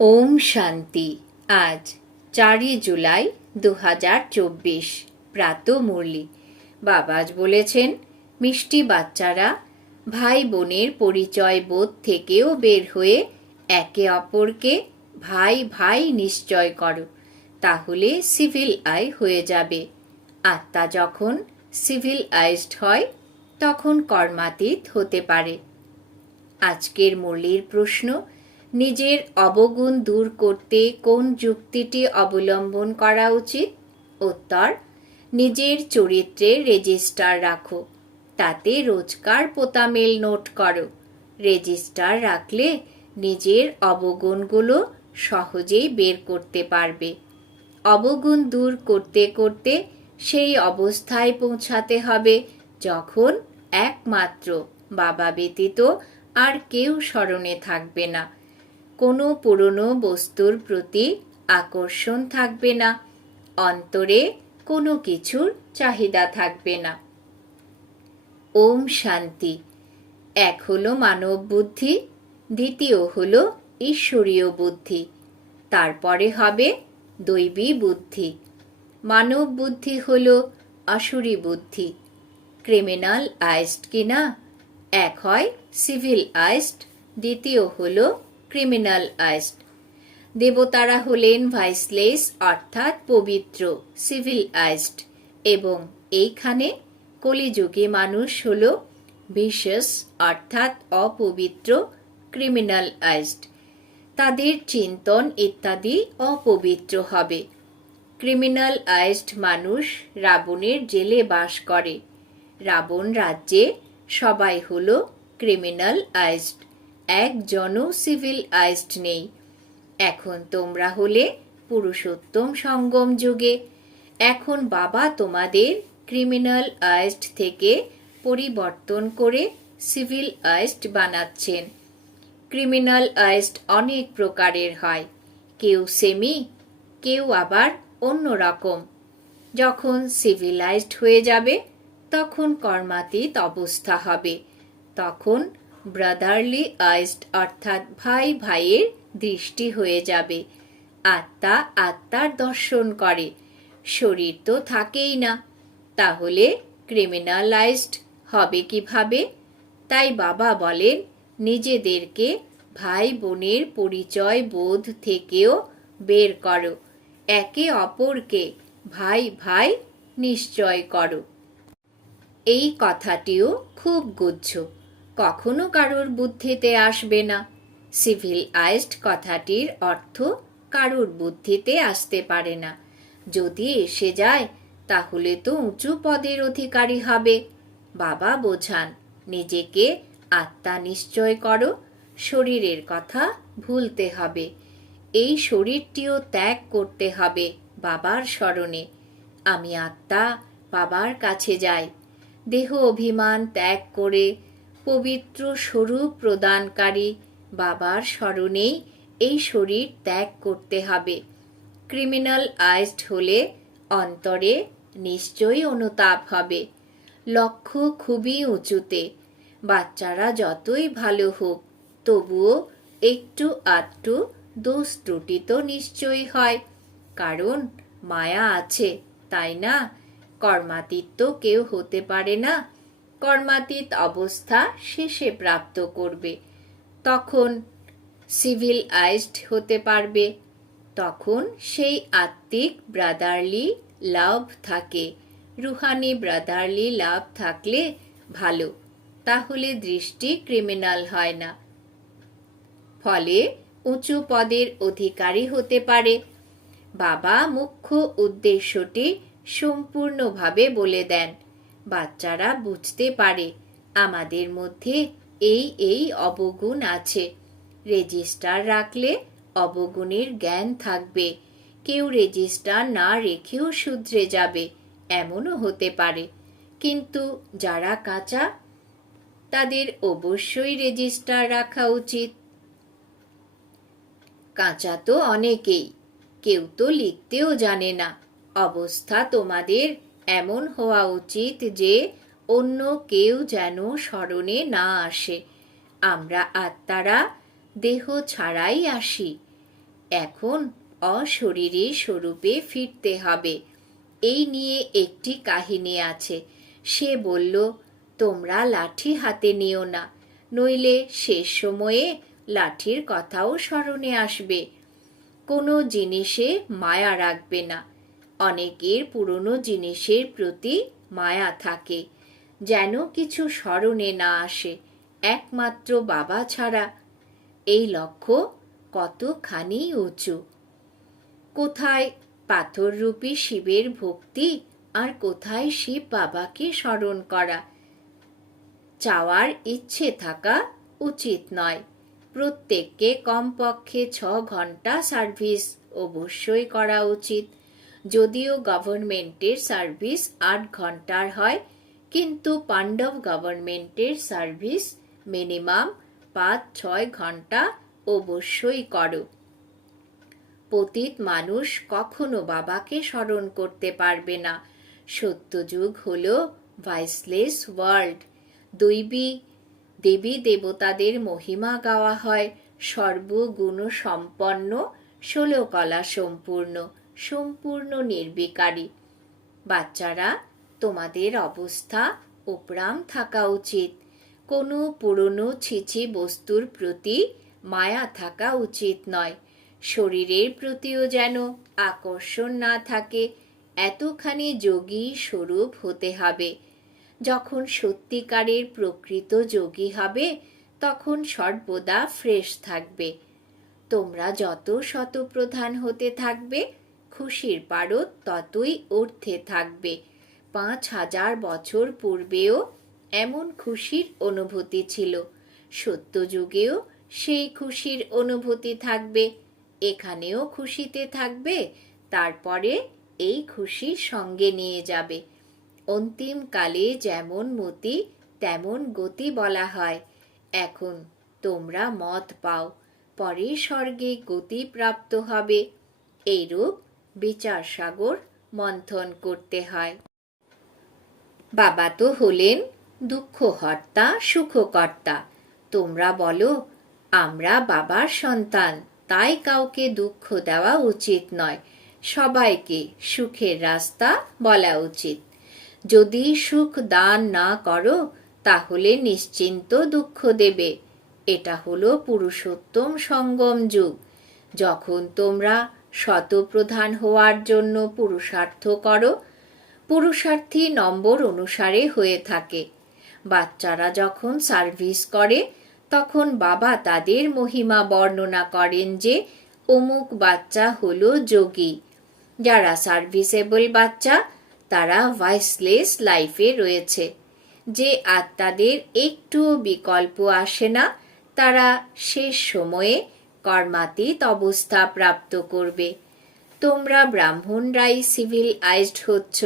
ওম শান্তি। আজ চারই জুলাই দু হাজার চব্বিশ, প্রাত মুরলি। বাবাজ বলেছেন, মিষ্টি বাচ্চারা ভাই বোনের পরিচয় বোধ থেকেও বের হয়ে একে অপরকে ভাই ভাই নিশ্চয় করো, তাহলে সিভিল আই হয়ে যাবে। আত্মা যখন সিভিল আইজড হয়, তখন কর্মাতীত হতে পারে। আজকের মুরলির প্রশ্ন নিজের অবগুণ দূর করতে কোন যুক্তিটি অবলম্বন করা উচিত? উত্তর, নিজের চরিত্রে রেজিস্টার রাখো, তাতে রোজকার পোতামেল নোট করো। রেজিস্টার রাখলে নিজের অবগুণগুলো সহজেই বের করতে পারবে। অবগুণ দূর করতে করতে সেই অবস্থায় পৌঁছাতে হবে যখন একমাত্র বাবা ব্যতীত আর কেউ স্মরণে থাকবে না। কোনো পুরনো বস্তুর প্রতি আকর্ষণ থাকবে না। অন্তরে কোনো কিছুর চাহিদা থাকবে না। ওম শান্তি। এক হলো মানব বুদ্ধি, দ্বিতীয় হলো ঈশ্বরীয় বুদ্ধি। তারপরে হবে দৈবী বুদ্ধি। মানব বুদ্ধি হল আসুরি বুদ্ধি। ক্রিমিনাল আইস্ট কিনা? এক হয় সিভিল আইস্ট দ্বিতীয় হল ক্রিমিনাল আইস্ট দেবতারা হলেন ভাইসলেস, অর্থাৎ পবিত্র সিভিল আইস্ট এবং এইখানে কলিযুগে মানুষ হল ভিশাস অর্থাৎ অপবিত্র ক্রিমিনাল আইস্ট তাদের চিন্তন ইত্যাদি অপবিত্র হবে। ক্রিমিনাল আইস্ট মানুষ রাবণের জেলে বাস করে। রাবণ রাজ্যে সবাই হল ক্রিমিনাল আইস্ট একজনও সিভিল আইস্ট নেই। এখন তোমরা হলে পুরুষোত্তম সঙ্গম যুগে। এখন বাবা তোমাদের ক্রিমিনাল আইস্ট থেকে পরিবর্তন করে সিভিল আইস্ট বানাচ্ছেন। ক্রিমিনাল আইস্ট অনেক প্রকারের হয়। কেউ সেমি কেউ আবার অন্য রকম যখন সিভিলাইজড হয়ে যাবে, তখন কর্মাতীত অবস্থা হবে। তখন ব্রাদারলি আইসড অর্থাৎ ভাই ভাইয়ের দৃষ্টি হয়ে যাবে। আত্মা আত্মার দর্শন করে। শরীর তো থাকেই না। তাহলে ক্রিমিনালাইজড হবে কীভাবে? তাই বাবা বলেন, নিজেদেরকে ভাই বোনের পরিচয় বোধ থেকেও বের করো। একে অপরকে ভাই ভাই নিশ্চয় করো। এই কথাটিও খুব গুচ্ছ। কখনো কারোর বুদ্ধিতে আসবে না। সিভিল আইসড কথাটির অর্থ কারোর বুদ্ধিতে আসতে পারে না। যদি এসে যায়, তাহলে তো উঁচু পদের অধিকারী হবে। বাবা বোঝান, নিজেকে আত্মা নিশ্চয় করো, শরীরের কথা ভুলতে হবে। এই শরীরটিও ত্যাগ করতে হবে বাবার স্মরণে। আমি আত্মা বাবার কাছে যাই। দেহ অভিমান ত্যাগ করে পবিত্র স্বরূপ প্রদানকারী বাবার স্মরণেই এই শরীর ত্যাগ করতে হবে। ক্রিমিনাল আইসড হলে অন্তরে নিশ্চয়ই অনুতাপ হবে। লক্ষ্য খুবই উঁচুতে। বাচ্চারা যতই ভালো হোক, তবুও একটু আধটু দোষ ত্রুটি তো নিশ্চয়ই হয়। কারণ মায়া আছে, তাই না? কর্মাতীত কেউ হতে পারে না। কর্মাতীত অবস্থা শেষে প্রাপ্ত করবে। তখন সিভিল আইসড হতে পারবে। তখন সেই আত্মিক ব্রাদারলি লাভ থাকে। রুহানি ব্রাদারলি লাভ থাকলে ভালো, তাহলে দৃষ্টি ক্রিমিনাল হয় না। ফলে উঁচু পদের অধিকারী হতে পারে। বাবা মুখ্য উদ্দেশ্যটি সম্পূর্ণভাবে বলে দেন। বাচ্চারা বুঝতে পারে। আমাদের মধ্যে এই এই অবগুণ আছে। রেজিস্টার রাখলে অবগুণের জ্ঞান থাকবে। কেউ রেজিস্টার না রেখেও শুধরে যাবে, এমনও হতে পারে। কিন্তু যারা কাঁচা, তাদের অবশ্যই রেজিস্টার রাখা উচিত। কাঁচা তো অনেকেই, কেউ তো লিখতেও জানে না। অবস্থা তোমাদের এমন হওয়া উচিত যে অন্য কেউ যেন স্মরণে না আসে। আমরা আত্মারা দেহ ছাড়াই আসি। এখন অশরীরী স্বরূপে ফিরতে হবে। এই নিয়ে একটি কাহিনী আছে। সে বলল, তোমরা লাঠি হাতে নিও না, নইলে শেষ সময়ে লাঠির কথাও স্মরণে আসবে। কোনো জিনিসে মায়া রাখবে না। অনেকের পুরনো জিনিসের প্রতি মায়া থাকে, যেন কিছু স্মরণে না আসে, একমাত্র বাবা ছাড়া। এই লক্ষ্য কতখানি উঁচু? কোথায় পাথররূপী শিবের ভক্তি আর কোথায় শিব বাবাকে স্মরণ করা? চাওয়ার ইচ্ছে থাকা উচিত নয়। প্রত্যেককে কমপক্ষে ছ ঘণ্টা সার্ভিস অবশ্যই করা উচিত। যদিও গভর্নমেন্টের সার্ভিস আট ঘণ্টার হয়, কিন্তু পাণ্ডব গভর্নমেন্টের সার্ভিস মিনিমাম পাঁচ, ছয় ঘণ্টা অবশ্যই করো। পতিত মানুষ কখনো বাবাকে স্মরণ করতে পারবে না। সত্যযুগ হল ভাইসলেস ওয়ার্ল্ড। দৈবী, দেবী দেবতাদের মহিমা গাওয়া হয়। সর্বগুণ সম্পন্ন ষোলো কলা সম্পূর্ণ। সম্পূর্ণ নির্বিকারী। বাচ্চারা, তোমাদের অবস্থা উপরাম থাকা উচিত। কোনো পুরনো ছিছি বস্তুর প্রতি মায়া থাকা উচিত নয়। শরীরের প্রতিও যেন আকর্ষণ না থাকে, এতখানি যোগী স্বরূপ হতে হবে। যখন সত্যিকারের প্রকৃত যোগী হবে, তখন সর্বদা ফ্রেশ থাকবে। তোমরা যত শতপ্রধান হতে থাকবে খুশির পারদ ততই ঊর্ধ্বে থাকবে। পাঁচ হাজার বছর পূর্বেও এমন খুশির অনুভূতি ছিল। সত্যযুগেও সেই খুশির অনুভূতি থাকবে। এখানেও খুশিতে থাকবে, তারপরে এই খুশি সঙ্গে নিয়ে যাবে। অন্তিমকালে যেমন মতি, তেমন গতি বলা হয়। এখন তোমরা মত পাও, পরে স্বর্গে গতি প্রাপ্ত হবে। এইরূপ বিচার সাগর মন্থন করতে হয়। বাবা তো হলেন দুঃখহর্তা সুখকর্তা। তোমরা বলো, আমরা বাবার সন্তান, তাই কাউকে দুঃখ দেওয়া উচিত নয়। সবাইকে সুখের রাস্তা বলা উচিত। যদি সুখ দান না করো, তাহলে নিশ্চিন্ত দুঃখ দেবে। এটা হলো পুরুষোত্তম সঙ্গম যুগ। যখন তোমরা শতপ্রধান হওয়ার জন্য পুরুষার্থ করো। পুরুষার্থী নম্বর অনুসারে হয়ে থাকে। বাচ্চারা যখন সার্ভিস করে, তখন বাবা তাদের মহিমা বর্ণনা করেন যে, অমুক বাচ্চা হল যোগী। যারা সার্ভিসেবল বাচ্চা, তারা ভয়েসলেস লাইফে রয়েছে। যে আত্মাদের একটু বিকল্প আসে না, তারা শেষ সময়ে কর্মাতীত অবস্থা প্রাপ্ত করবে। তোমরা ব্রাহ্মণরাই সিভিল আইজড হচ্ছ।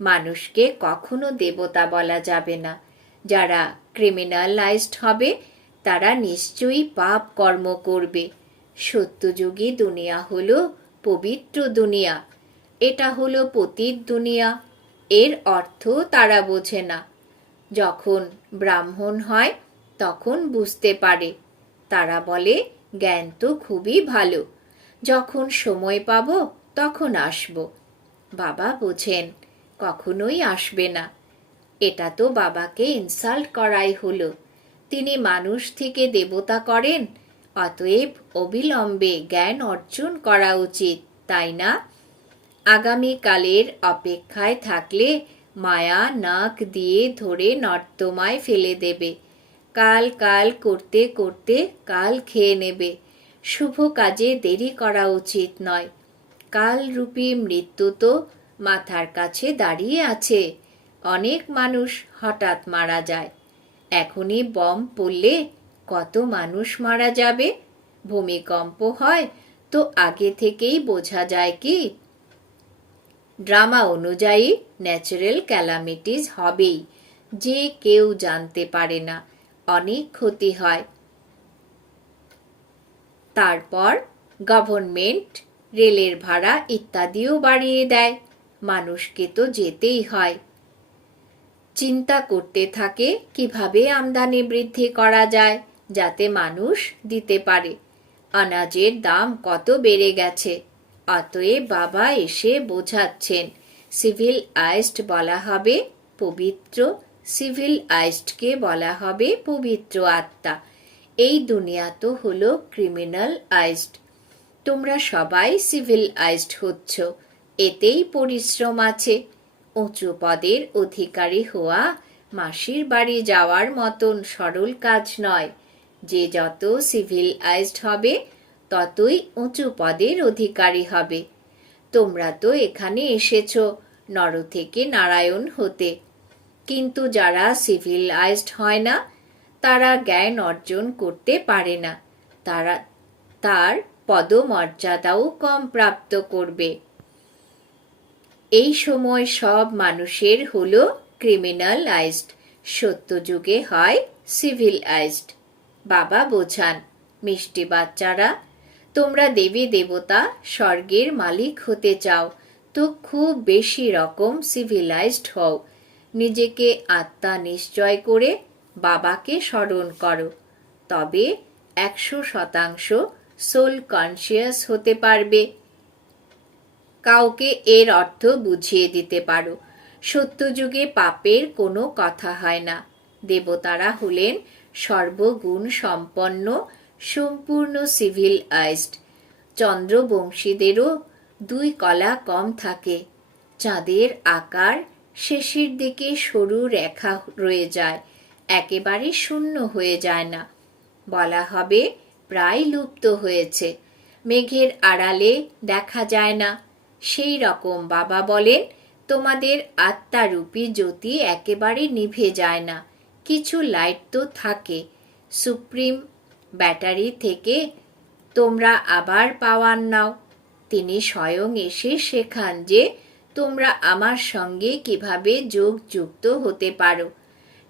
মানুষকে কখনো দেবতা বলা যাবে না। যারা ক্রিমিনালাইজড হবে, তারা নিশ্চয়ই পাপ কর্ম করবে। সত্যযুগী দুনিয়া হল পবিত্র দুনিয়া। এটা হলো পতীত দুনিয়া। এর অর্থ তারা বোঝে না। যখন ব্রাহ্মণ হয়, তখন বুঝতে পারে। তারা বলে জ্ঞান তো খুবই ভালো। যখন সময় পাব, তখন আসব। বাবা বোঝেন, কখনোই আসবে না। এটা তো বাবাকে ইনসাল্ট করাই হলো। তিনি মানুষ থেকে দেবতা করেন, অতএব অবিলম্বে জ্ঞান অর্জন করা উচিত, তাই না? আগামীকালের অপেক্ষায় থাকলে মায়া নাক দিয়ে ধরে নর্দমায় ফেলে দেবে। কাল কাল করতে করতে কাল খেয়ে নেবে। শুভ কাজে দেরি করা উচিত নয়। কালরূপী মৃত্যু তো মাথার কাছে দাঁড়িয়ে আছে। অনেক মানুষ হঠাৎ মারা যায়। এখনই বম পড়লে কত মানুষ মারা যাবে? ভূমিকম্প হয় তো আগে থেকেই বোঝা যায় কি? ড্রামা অনুযায়ী ন্যাচারাল ক্যালামিটিস হবেই, যে কেউ জানতে পারে না। অনেক ক্ষতি হয়। তারপর গভর্নমেন্ট রেলের ভাড়া ইত্যাদিও বাড়িয়ে দেয়। মানুষকে তো যেতেই হয়। চিন্তা করতে থাকে কীভাবে আমদানি বৃদ্ধি করা যায় যাতে মানুষ দিতে পারে। আনাজের দাম কত বেড়ে গেছে? অতএব বাবা এসে বোঝাচ্ছেন সিভিল আইস্ট বলা হবে পবিত্র সিভিল আইস্টকে বলা হবে পবিত্র আত্মা। এই দুনিয়া তো হলো ক্রিমিনাল আইস্ট তোমরা সবাই সিভিল আইস্ট হচ্ছ। এতেই পরিশ্রম আছে। উঁচু পদের অধিকারী হওয়া মাসির বাড়ি যাওয়ার মতন সরল কাজ নয়। যে যত সিভিল আইজড হবে, ততই উঁচু পদের অধিকারী হবে। তোমরা তো এখানে এসেছ, নর থেকে নারায়ণ হতে। কিন্তু যারা সিভিলাইজড হয় না, তারা জ্ঞান অর্জন করতে পারে না। তারা, তার পদমর্যাদাও কম প্রাপ্ত করবে। এই সময় সব মানুষের হল ক্রিমিনাল আইজড সত্যযুগে হয় সিভিলাইজড বাবা বোঝান, মিষ্টি বাচ্চারা, তোমরা দেবী দেবতা, স্বর্গের মালিক হতে চাও। তো খুব বেশি রকম সিভিলাইজড হও। নিজেকে আত্মা নিশ্চয় করে বাবাকে স্মরণ করো। তবে একশো শতাংশ সোল কনসিয়াস হতে পারবে। কাউকে এর অর্থ বুঝিয়ে দিতে পারো। সত্যযুগে পাপের কোনো কথা হয় না। দেবতারা হলেন সর্বগুণ সম্পন্ন, সম্পূর্ণ সিভিল আইসড চন্দ্রবংশীদেরও দুই কলা কম থাকে। চাঁদের আকার শেষের দিকে সরু রেখা রয়ে যায়। একেবারে শূন্য হয়ে যায় না। বলা হবে প্রায় লুপ্ত হয়েছে। মেঘের আড়ালে দেখা যায় না। সেই রকম বাবা বলেন, তোমাদের আত্মারূপী জ্যোতি একেবারে নিভে যায় না। কিছু লাইট তো থাকে। সুপ্রিম ব্যাটারি থেকে তোমরা আবার পাওয়ার নাও। তিনি স্বয়ং এসে শেখান যে তোমরা আমার সঙ্গে কীভাবে যোগ যুক্ত হতে পারো?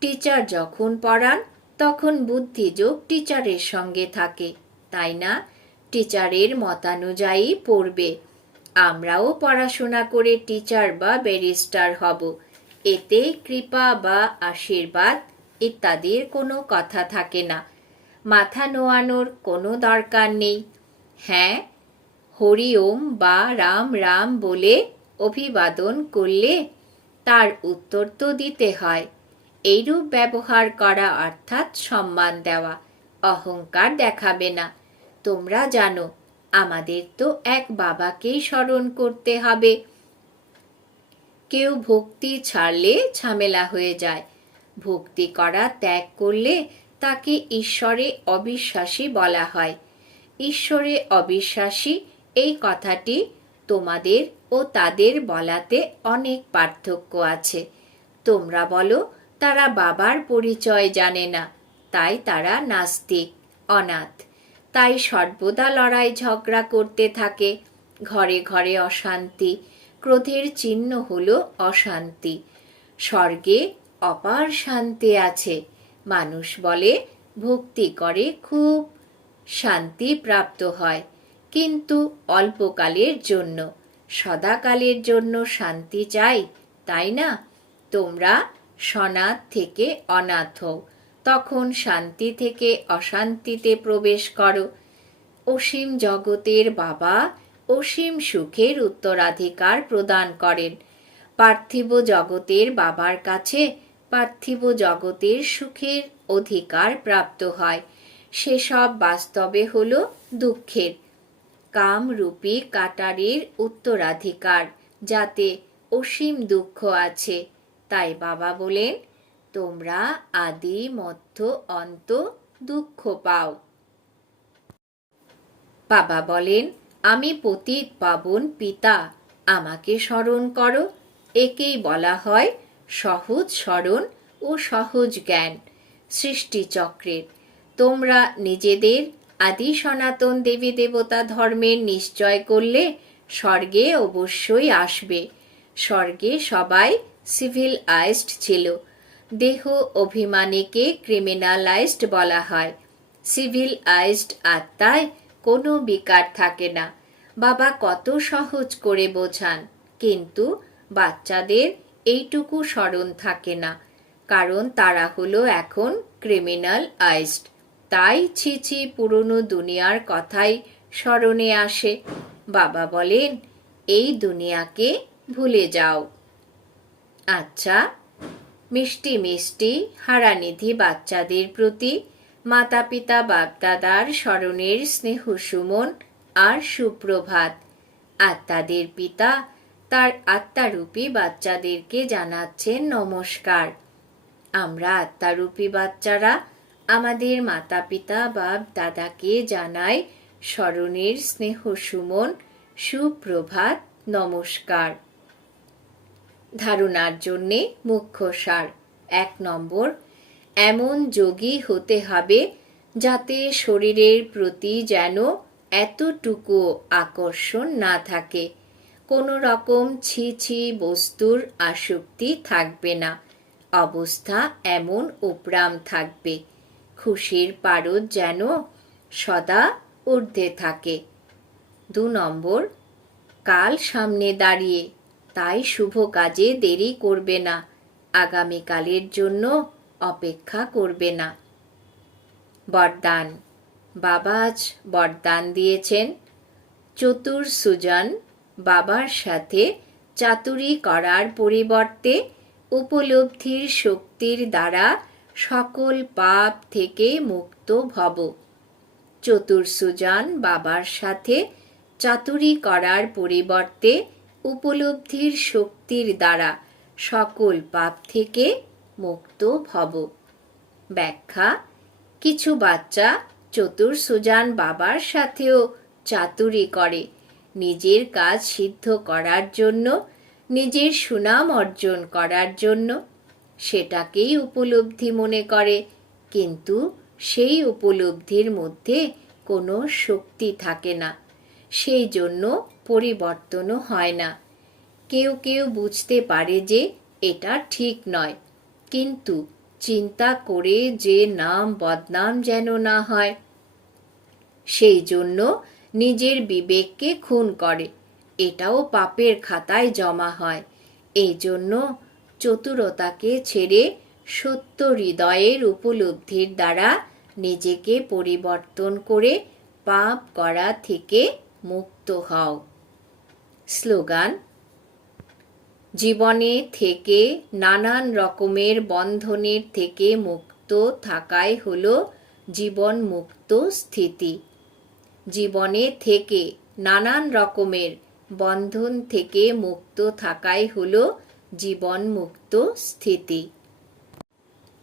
টিচার যখন পড়ান, তখন বুদ্ধি যোগ টিচারের সঙ্গে থাকে, তাই না? টিচারের মতানুযায়ী পড়বে। আমরাও পড়াশোনা করে টিচার বা ব্যারিস্টার হব। এতে কৃপা বা আশীর্বাদ ইত্যাদির কোনো কথা থাকে না। মাথা নোয়ানোর কোনো দরকার নেই। হ্যাঁ হরি ওম বা রাম রাম বলে অভিবাদন করলে তার উত্তর তো দিতে হয়। এইরূপ ব্যবহার করা অর্থাৎ সম্মান দেওয়া। অহংকার দেখাবে না। তোমরা জানো, আমাদের তো এক বাবাকেই স্মরণ করতে হবে। কেউ ভক্তি ছাড়লে ঝামেলা হয়ে যায়। ভক্তি করা ত্যাগ করলে তাকে ঈশ্বরে অবিশ্বাসী বলা হয়। ঈশ্বরে অবিশ্বাসী এই কথাটি তোমাদের ও তাদের বলাতে অনেক পার্থক্য আছে। তোমরা বলো, তারা বাবার পরিচয় জানে না, তাই তারা নাস্তিক, অনাথ। তাই সর্বদা লড়াই ঝগড়া করতে থাকে, ঘরে ঘরে অশান্তি, ক্রোধের চিহ্ন হল অশান্তি। স্বর্গে অপার শান্তি আছে, মানুষ বলে ভক্তি করে খুব, শান্তি প্রাপ্ত হয়, কিন্তু অল্পকালের জন্য। সদাকালের জন্য শান্তি চাই, তাই না? তোমরা সনাথ থেকে অনাথ হও। তখন শান্তি থেকে অশান্তিতে প্রবেশ করো। অসীম জগতের বাবা অসীম সুখের উত্তরাধিকার প্রদান করেন। পার্থিব জগতের বাবার কাছে পার্থিব জগতের সুখের অধিকার প্রাপ্ত হয়। সেসব বাস্তবে হল দুঃখের কামরূপী কাটারির উত্তরাধিকার, যাতে অসীম দুঃখ আছে। তাই বাবা বলেন, তোমরা আদি, মধ্য, অন্ত দুঃখ পাও। বাবা বলেন, আমি পতিত পাবন পিতা, আমাকে স্মরণ করো। একেই বলা হয় সহজ স্মরণ ও সহজ জ্ঞান সৃষ্টিচক্রের। তোমরা নিজেদের আদি সনাতন দেবী দেবতা ধর্মের নিশ্চয় করলে স্বর্গে অবশ্যই আসবে। স্বর্গে সবাই সিভিল আইসড ছিল। দেহ অভিমানীকে ক্রিমিনালাইজড বলা হয়। সিভিল আইসড আত্মায় কোনো বিকার থাকে না। বাবা কত সহজ করে বোঝান, কিন্তু বাচ্চাদের এইটুকু স্মরণ থাকে না, কারণ তারা হলো এখন ক্রিমিনাল আইসড তাই ছিছি পুরনো দুনিয়ার কথাই স্মরণে আসে। বাবা বলেন, এই দুনিয়াকে ভুলে যাও। আচ্ছা মিষ্টি মিষ্টি হারানিধি বাচ্চাদের প্রতি মাতা পিতা বাপদাদার স্মরণের স্নেহ সুমন আর সুপ্রভাত। আত্মাদের পিতা তার আত্মারূপী বাচ্চাদেরকে জানাচ্ছেন নমস্কার। আমরা আত্মারূপী বাচ্চারা আমাদের মাতা পিতা বাপ দাদাকে জানাই স্মরণের স্নেহ সুমন, সুপ্রভাত, নমস্কার। ধারণার জন্যে মুখ্য সার। এক নম্বর, এমন যোগী হতে হবে যাতে শরীরের প্রতি যেন এতটুকু আকর্ষণ না থাকে। কোনো রকম ছি ছি বস্তুর আসক্তি থাকবে না। অবস্থা এমন উপরাম থাকবে। খুশির পারদ যেন সদা ঊর্ধ্বে থাকে। দু নম্বর, কাল সামনে দাঁড়িয়ে, তাই শুভ কাজে দেরি করবে না, আগামীকালের জন্য অপেক্ষা করবে না। বরদান, বাবা আজ বরদান দিয়েছেন। চতুর সুজন, বাবার সাথে চাতুরি করার পরিবর্তে উপলব্ধির শক্তির দ্বারা সকল পাপ থেকে মুক্ত ভব। চতুর সুজন বাবার সাথে চাতুরি করার পরিবর্তে উপলব্ধির শক্তির দ্বারা সকল পাপ থেকে মুক্ত ভব। ব্যাখ্যা, কিছু বাচ্চা চতুর সুজান বাবার সাথেও চাতুরি করে, নিজের কাজ সিদ্ধ করার জন্য, নিজের সুনাম অর্জন করার জন্য সেটাকেই উপলব্ধি মনে করে। কিন্তু সেই উপলব্ধির মধ্যে কোনো শক্তি থাকে না। সেই জন্য পরিবর্তনও হয় না। কেউ কেউ বুঝতে পারে যে এটা ঠিক নয়। কিন্তু চিন্তা করে যে নাম বদনাম যেন না হয়, সেই জন্য নিজের বিবেককে খুন করে। এটাও পাপের খাতায় জমা হয়। এই জন্য চতুরতাকে ছেড়ে সত্য হৃদয়ের উপলব্ধির দ্বারা নিজেকে পরিবর্তন করে পাপ করা থেকে মুক্ত হও। স্লোগান, জীবনে থেকে নানান রকমের বন্ধনের থেকে মুক্ত থাকাই হল জীবন মুক্ত স্থিতি। জীবনে থেকে নানান রকমের বন্ধন থেকে মুক্ত থাকাই হল জীবন মুক্ত স্থিতি।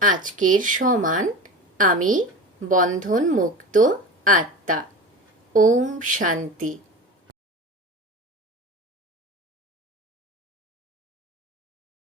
আজকের সমান আমি বন্ধন মুক্ত আত্মা। ওম শান্তি।